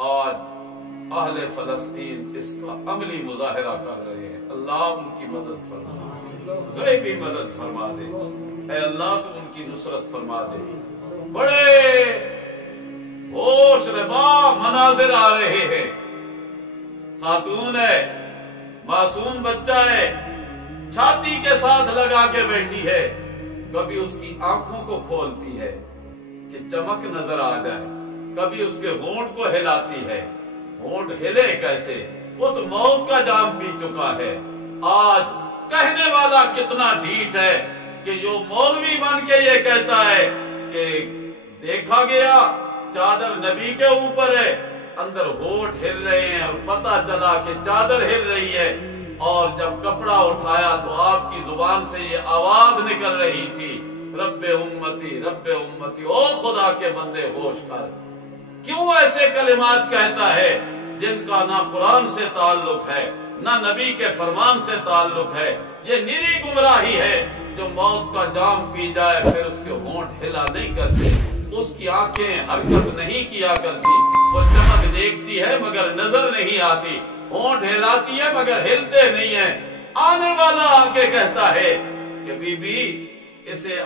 آج اہل فلسطین اس کا عملی مظاہرہ کر رہے ہیں۔ اللہ ان کی مدد فرما، غیبی مدد فرما دے، اے اللہ تو ان کی نصرت فرما دے۔ بڑے ہوش ربا مناظر آ رہے ہیں، خاتون ہے، معصوم بچہ ہے، چھاتی کے ساتھ لگا کے بیٹھی ہے، کبھی اس کی آنکھوں کو کھولتی ہے کہ چمک نظر آ جائے، کبھی اس کے ہونٹ کو ہلاتی ہے، ہونٹ ہلے کیسے، وہ تو موت کا جام پی چکا ہے۔ آج کہنے والا کتنا ڈھیٹ ہے کہ جو مولوی بن کے یہ کہتا ہے کہ دیکھا گیا چادر نبی کے اوپر ہے، اندر ہونٹ ہل رہے ہیں اور پتہ چلا کہ چادر ہل رہی ہے، اور جب کپڑا اٹھایا تو آپ کی زبان سے یہ آواز نکل رہی تھی، رب امتی رب امتی، او خدا کے بندے ہوش کر۔ کیوں ایسے کلمات کہتا ہے جن کا نہ قرآن سے تعلق ہے نہ نبی کے فرمان سے تعلق ہے؟ یہ نری گمراہی ہے۔ جو موت کا جام پی جائے پھر اس کے ہونٹ ہلا نہیں کرتے، اس کی آنکھیں حرکت نہیں کیا کرتی، وہ چمک دیکھتی ہے مگر نظر نہیں آتی، ہونٹ ہلاتی ہے مگر ہلتے نہیں ہیں۔ آنے والا آ کے کہتا ہے کہ بی بی اسے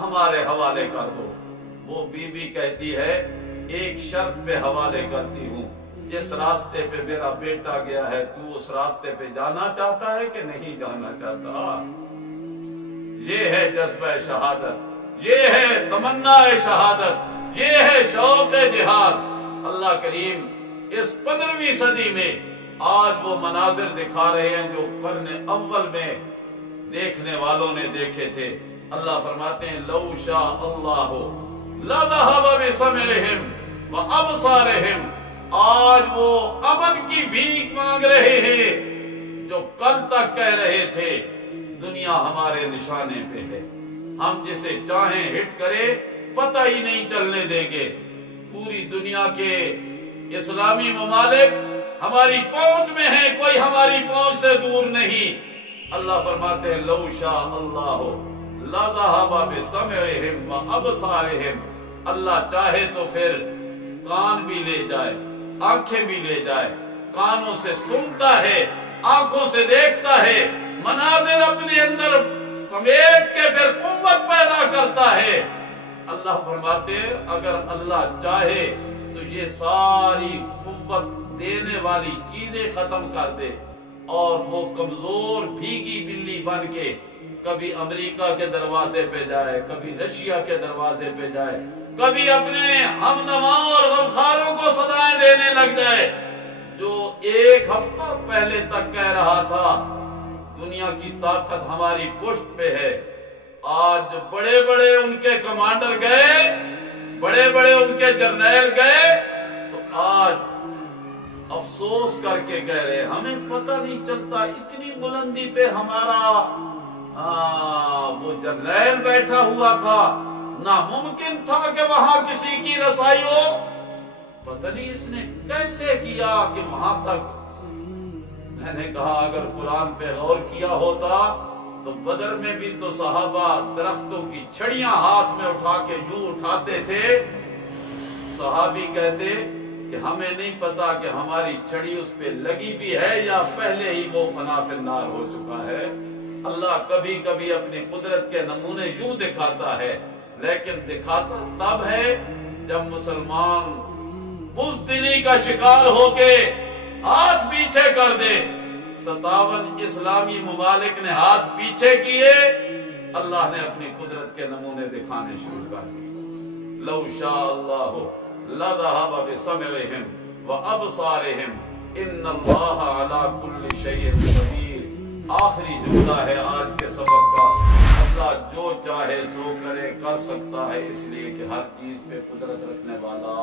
ہمارے حوالے کر دو۔ وہ بی بی کہتی ہے ایک شرط پہ حوالے کرتی ہوں، جس راستے پہ میرا بیٹا گیا ہے تو اس راستے پہ جانا چاہتا ہے کہ نہیں جانا چاہتا؟ یہ ہے جذبہ شہادت، یہ ہے تمنا شہادت، یہ ہے شوق جہاد۔ اللہ کریم اس 15ویں صدی میں آج وہ مناظر دکھا رہے ہیں جو قرن اول میں دیکھنے والوں نے دیکھے تھے۔ اللہ فرماتے ہیں لو شاء اللہ لذهب بسمعهم وابصارهم۔ آج وہ امن کی بھیک مانگ رہے ہیں جو کل تک کہہ رہے تھے دنیا ہمارے نشانے پہ ہے، ہم جسے چاہیں ہٹ کرے پتہ ہی نہیں چلنے دیں گے، پوری دنیا کے اسلامی ممالک ہماری پہنچ میں ہیں، کوئی ہماری پہنچ سے دور نہیں۔ اللہ فرماتے ہیں لو شاء اللہ لذهب بسمعهم وابصارهم۔ اللہ چاہے تو پھر کان بھی لے جائے، آنکھیں بھی لے جائے، کانوں سے سنتا ہے، آنکھوں سے دیکھتا ہے، مناظر اپنے اندر سمیٹ کے پھر قوت پیدا کرتا ہے۔ اللہ فرماتے ہیں اگر اللہ چاہے تو یہ ساری قوت دینے والی چیزیں ختم کر دے، اور وہ کمزور بھیگی بلی بن کے کبھی امریکہ کے دروازے پہ جائے، کبھی رشیا کے دروازے پہ جائے، کبھی اپنے ہم نوا اور غمخاروں کو صدائیں دینے لگ جائے۔ جو ایک ہفتہ پہلے تک کہہ رہا تھا دنیا کی طاقت ہماری پشت پہ ہے، آج بڑے بڑے ان کے کمانڈر گئے، بڑے بڑے ان کے جرنیل گئے تو آج افسوس کر کے کہہ رہے ہمیں پتہ نہیں چلتا اتنی بلندی پہ ہمارا وہ جرنیل بیٹھا ہوا تھا، ناممکن تھا کہ وہاں کسی کی رسائی ہو، پتہ نہیں اس نے کیسے کیا کہ وہاں تک۔ میں نے کہا اگر قرآن پہ غور کیا ہوتا تو بدر میں بھی تو صحابہ درختوں کی چھڑیاں ہاتھ میں اٹھا کے یوں اٹھاتے تھے، صحابی کہتے کہ ہمیں نہیں پتا کہ ہماری چھڑی اس پہ لگی بھی ہے یا پہلے ہی وہ فنا فی النار ہو چکا ہے۔ اللہ کبھی کبھی اپنی قدرت کے نمونے یوں دکھاتا ہے، لیکن دکھاتا تب ہے جب مسلمان بزدلی کا شکار ہو کے ہاتھ پیچھے کر دے۔ 57 اسلامی ممالک نے ہاتھ پیچھے کیے، اللہ نے اپنی قدرت کے نمونے دکھانے شروع کر دیے۔ لو شاء اللہ لذهب بسمعهم وابصارهم ان اللہ علی کل شیء قدیر۔ آخری جملہ ہے آج کے سبق کا، اللہ جو چاہے سو کرے، کر سکتا ہے، اس لیے کہ ہر چیز پہ قدرت رکھنے والا